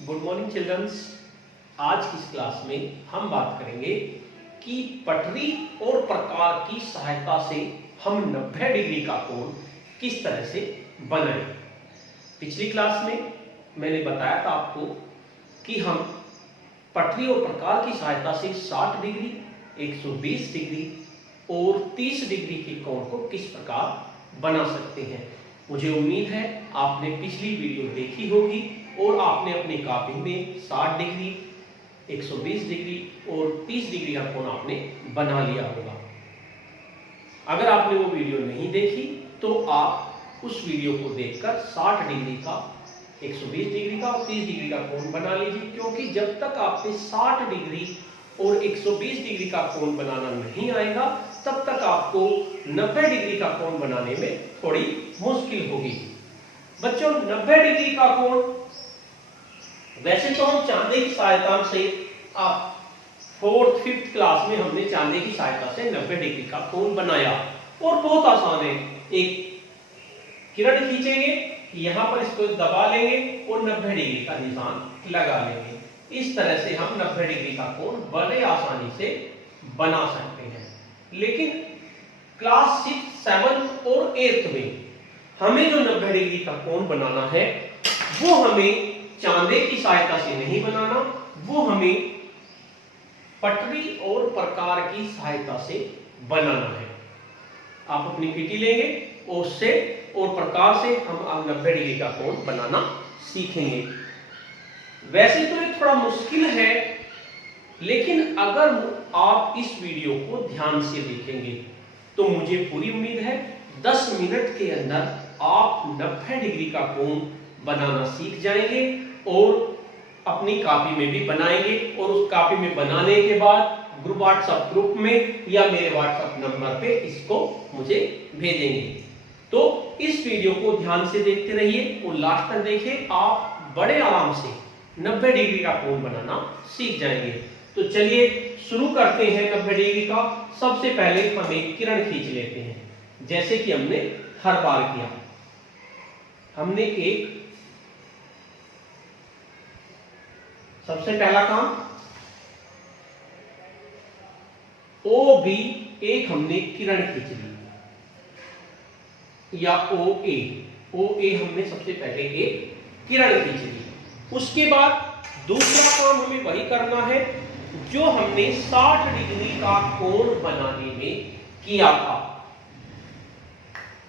Good morning children's. आज की इस क्लास में हम बात करेंगे कि पटरी और प्रकार की सहायता से हम 90 डिग्री का कोण किस तरह से बनाएं। पिछली क्लास में मैंने बताया था आपको कि हम पटरी और प्रकार की सहायता से 60 डिग्री, 120 डिग्री और 30 डिग्री के कोण को किस प्रकार बना सकते हैं। मुझे उम्मीद है आपने पिछली वीडियो देखी होगी और आपने अपनी कॉपी में 60 डिग्री, 120 डिग्री और 30 डिग्री का कोण आपने बना लिया होगा। अगर आपने वो वीडियो नहीं देखी तो आप उस वीडियो को देखकर 60 डिग्री का, 120 डिग्री का और 30 डिग्री का कोण बना लीजिए, क्योंकि जब तक आपने 60 डिग्री और 120 डिग्री का कोण बनाना नहीं आएगा तब तक आपको 90 डिग्री का कोण बनाने में थोड़ी मुश्किल होगी। बच्चों, 90 डिग्री का कोण वैसे तो हम चांदे की सहायता से, आप 4th 5th क्लास में हमने चांदे की सहायता से 90 डिग्री का कोण बनाया और बहुत आसान है। एक किरण खींचेंगे, यहां पर इसको दबा लेंगे और 90 डिग्री का निशान लगा लेंगे। इस तरह से हम 90 डिग्री का कोण बड़े आसानी से बना सकते हैं। लेकिन क्लास 6th 7th और 8th में हमें जो 90 डिग्री का कोण बनाना है वो हमें चांदे की सहायता से नहीं बनाना, वो हमें पटरी और प्रकार की सहायता से बनाना है। आप अपनी पीटी लेंगे और उससे और प्रकार से हम 90 डिग्री का कोण बनाना सीखेंगे। वैसे तो ये थोड़ा मुश्किल है, लेकिन अगर आप इस वीडियो को ध्यान से देखेंगे तो मुझे पूरी उम्मीद है 10 मिनट के अंदर आप 90 डिग्री का कोण बनाना सीख जाएंगे और अपनी कॉपी में भी बनाएंगे और उस कॉपी में बनाने के बाद व्हाट्सएप ग्रुप में या मेरे व्हाट्सएप नंबर पे इसको मुझे भेजेंगे। तो इस वीडियो को ध्यान से देखते रहिए और लास्ट तक देखिए, आप बड़े आराम से 90 डिग्री का कोण बनाना सीख जाएंगे। तो चलिए शुरू करते हैं 90 डिग्री का। सबसे पहले हम एक किरण खींच लेते हैं, जैसे कि हमने हर बार किया। हमने एक सबसे पहला काम ओ बी एक हमने किरण खींच ली, या ओ ए हमने सबसे पहले एक किरण खींच ली। उसके बाद दूसरा काम हमें वही करना है जो हमने 60 डिग्री का कोण बनाने में किया था।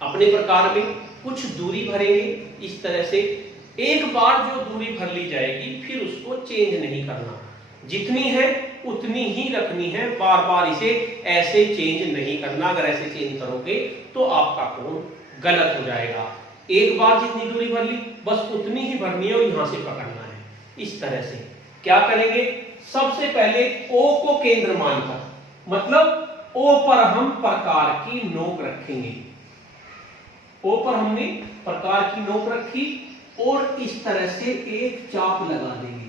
अपने प्रकार में कुछ दूरी भरेंगे इस तरह से। एक बार जो दूरी भर ली जाएगी फिर उसको चेंज नहीं करना, जितनी है उतनी ही रखनी है, बार बार इसे ऐसे चेंज नहीं करना। अगर ऐसे चेंज करोगे तो आपका कोण गलत हो जाएगा। एक बार जितनी दूरी भर ली बस उतनी ही भरनी है और यहां से पकड़ना है। इस तरह से क्या करेंगे, सबसे पहले O को केंद्र मानकर, मतलब O पर हम प्रकार की नोक रखेंगे। O पर हमने प्रकार की नोक रखी और इस तरह से एक चाप लगा देंगे।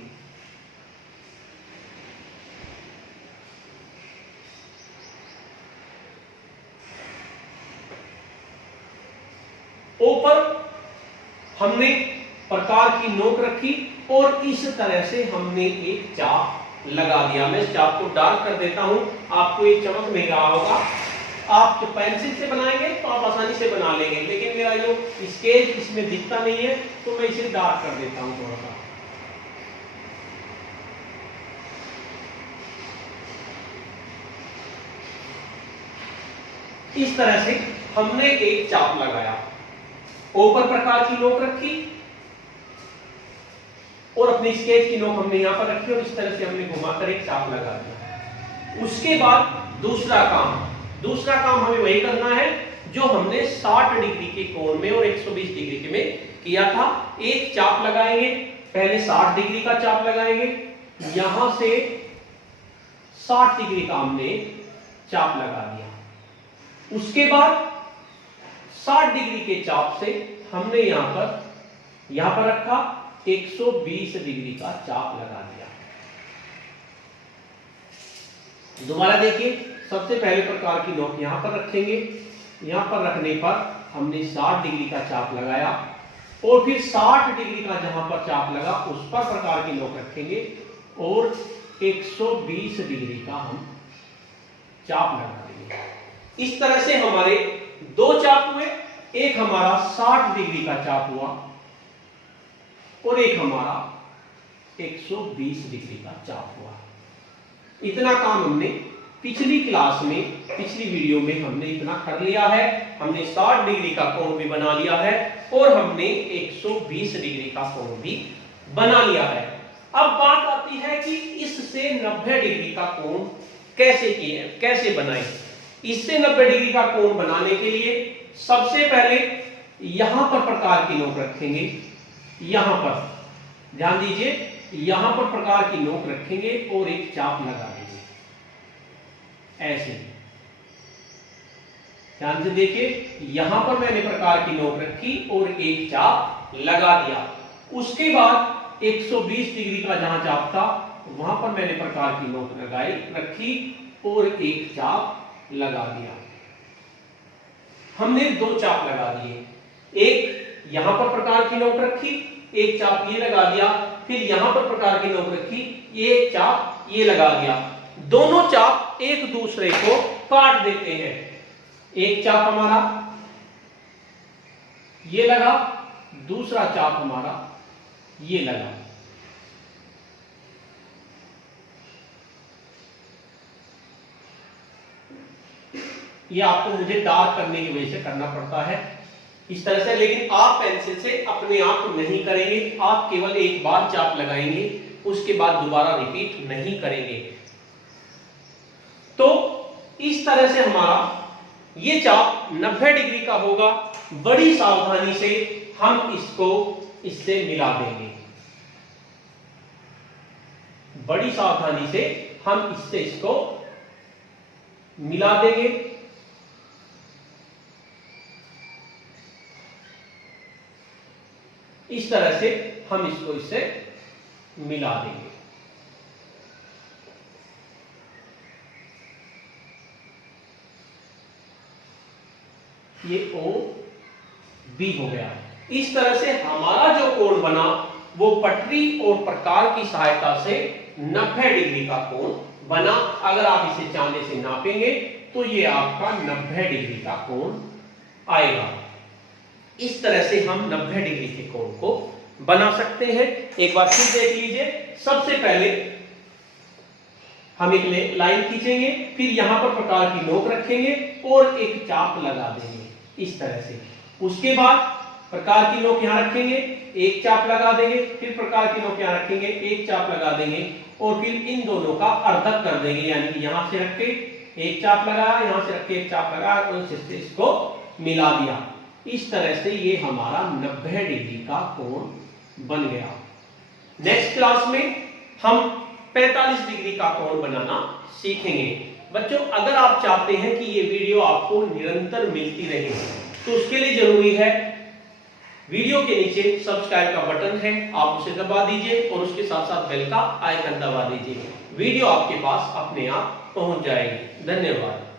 O पर हमने प्रकार की नोक रखी और इस तरह से हमने एक चाप लगा दिया। मैं इस चाप को डार्क कर देता हूं, आपको ये चमक नहीं रहा होगा। आप जो पेंसिल से बनाएंगे तो आप आसानी से बना लेंगे, लेकिन मेरा जो स्केच इसमें दिखता नहीं है तो मैं इसे डार्क कर देता हूं थोड़ा सा। इस तरह से हमने एक चाप लगाया, ऊपर प्रकार की नोक रखी और अपनी स्केच की नोक हमने यहां पर रखी और इस तरह से हमने घुमाकर एक चाप लगा दिया। उसके बाद दूसरा काम हमें वही करना है जो हमने 60 डिग्री के कोण में और 120 डिग्री के में किया था। एक चाप लगाएंगे, पहले 60 डिग्री का चाप लगाएंगे, यहां से 60 डिग्री का हमने चाप लगा दिया। उसके बाद 60 डिग्री के चाप से हमने यहां पर रखा, 120 डिग्री का चाप लगा दिया। दोबारा देखिए, सबसे पहले प्रकार की नोक यहां पर रखेंगे, यहां पर रखने पर हमने 60 डिग्री का चाप लगाया, और फिर 60 डिग्री का जहां पर चाप लगा उस पर प्रकार की नोक रखेंगे और 120 डिग्री का हम चाप लगा देंगे। इस तरह से हमारे दो चाप हुए, एक हमारा 60 डिग्री का चाप हुआ और एक हमारा 120 डिग्री का चाप हुआ। इतना काम हमने पिछली क्लास में, पिछली वीडियो में हमने इतना कर लिया है। हमने 60 डिग्री का कोण भी बना लिया है और हमने 120 डिग्री का कोण भी बना लिया है। अब बात आती है कि इससे 90 डिग्री का कोण कैसे बनाएं। इससे 90 डिग्री का कोण बनाने के लिए सबसे पहले यहां पर प्रकार की नोक रखेंगे। यहां पर ध्यान दीजिए, यहां पर प्रकार की नोक रखेंगे और एक चाप लगा देंगे ऐसे। ध्यान से देखिए, यहां पर मैंने प्रकार की नोक रखी और एक चाप लगा दिया। उसके बाद 120 डिग्री का जहां चाप था वहां पर मैंने प्रकार की नोक रखी और एक चाप लगा दिया। हमने दो चाप लगा दिए, एक यहां पर प्रकार की नोक रखी, एक चाप ये लगा दिया, फिर यहां पर प्रकार की नोक रखी, एक चाप ये लगा दिया। दोनों चाप एक दूसरे को काट देते हैं। एक चाप हमारा ये लगा, दूसरा चाप हमारा ये लगा। ये आपको मुझे डार्क करने की वजह से करना पड़ता है इस तरह से, लेकिन आप पेंसिल से अपने आप नहीं करेंगे। आप केवल एक बार चाप लगाएंगे, उसके बाद दोबारा रिपीट नहीं करेंगे। तो इस तरह से हमारा ये चाप 90 डिग्री का होगा। बड़ी सावधानी से हम इसको इससे मिला देंगे। बड़ी सावधानी से हम इससे इसको मिला देंगे। इस तरह से हम इसको इससे मिला देंगे। ये ओ बी हो गया। इस तरह से हमारा जो कोण बना वो पटरी और प्रकार की सहायता से 90 डिग्री का कोण बना। अगर आप इसे चांदे से नापेंगे तो ये आपका 90 डिग्री का कोण आएगा। इस तरह से हम 90 डिग्री के कोण को बना सकते हैं। एक बार फिर देख लीजिए। सबसे पहले हम एक लाइन खींचेंगे, फिर यहां पर प्रकार की नोक रखेंगे और एक चाप लगा देंगे इस तरह से। उसके बाद प्रकार की नोक यहां रखेंगे, एक चाप लगा देंगे, फिर प्रकार की नोक यहां रखेंगे, एक चाप लगा देंगे और फिर इन दोनों का अर्धक कर देंगे। यानी कि यहां से रख के एक चाप लगाया, यहां से रख के एक चाप लगाया और इससे इसको मिला दिया। इस तरह से ये हमारा 90 डिग्री का कोण बन गया। नेक्स्ट क्लास में हम 45 डिग्री का कोण बनाना सीखेंगे। बच्चों, अगर आप चाहते हैं कि ये वीडियो आपको निरंतर मिलती रहे तो उसके लिए जरूरी है वीडियो के नीचे सब्सक्राइब का बटन है, आप उसे दबा दीजिए और उसके साथ साथ बेल का आइकन दबा दीजिए। वीडियो आपके पास अपने आप पहुंच जाएगी। धन्यवाद।